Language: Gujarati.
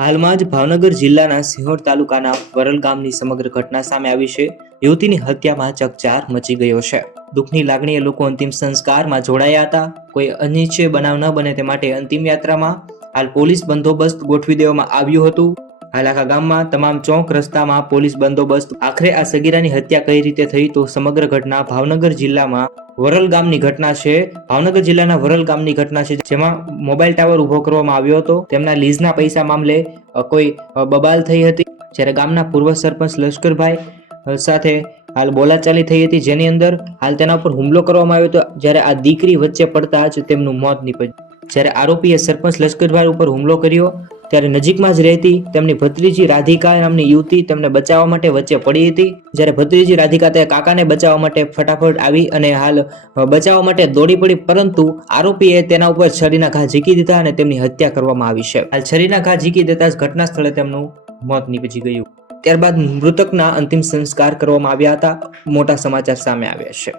હાલમાં જ ભાવનગર જિલ્લાના સિહોર તાલુકાના વરલ ગામની સમગ્ર ઘટના સામે આવી છે। યુવતીની હત્યામાં ચકચાર મચી ગયો છે। દુઃખની લાગણીએ લોકો અંતિમ સંસ્કારમાં જોડાયા હતા। કોઈ અનિચ્છનીય બનાવ ન બને તે માટે અંતિમ યાત્રામાં હાલ પોલીસ બંદોબસ્ત ગોઠવી દેવામાં આવ્યું હતું। હાલ આખા ગામમાં તમામ ચોક રસ્તામાં પોલીસ બંદોબસ્ત। આખરે આ સગીરાની હત્યા કઈ રીતે થઈ તો સમગ્ર ઘટના ભાવનગર જિલ્લામાં વરલ ગામની ઘટના છે। ભાવનગર જિલ્લાના વરલ ગામની ઘટના છે, જેમાં મોબાઈલ ટાવર ઉભો કરવામાં આવ્યો હતો। તેમના લીઝના પૈસા મામલે કોઈ બબાલ થઈ હતી, જ્યારે ગામના પૂર્વ સરપંચ લશ્કરભાઈ સાથે હાલ બોલાચાલી થઈ હતી, જેની અંદર હાલ તેના ઉપર હુમલો કરવામાં આવ્યો હતો। જ્યારે આ દીકરી વચ્ચે પડતા જ તેમનું મોત નીપજ્યું। જ્યારે આરોપીએ સરપંચ લશ્કરભાઈ ઉપર હુમલો કર્યો ત્યારે નજીકમાં જ રહેતી તેમની ભત્રીજી રાધિકા નામની યુવતી તેમને બચાવવા માટે વચ્ચે પડી હતી। જ્યારે ભત્રીજી રાધિકા તે કાકાને બચાવવા માટે ફટાફટ આવી અને હાલ બચાવવા માટે દોડી પડી, પરંતુ આરોપીએ તેના ઉપર છરીના ઘા ઝીકી દીધા અને તેમની હત્યા કરવામાં આવી છે। હાલ છરીના ઘા ઝીકી દેતા જ ઘટના સ્થળે તેમનું મોત નીપજી ગયું। ત્યારબાદ મૃતકના અંતિમ સંસ્કાર કરવામાં આવ્યા હતા। મોટા સમાચાર સામે આવ્યા છે।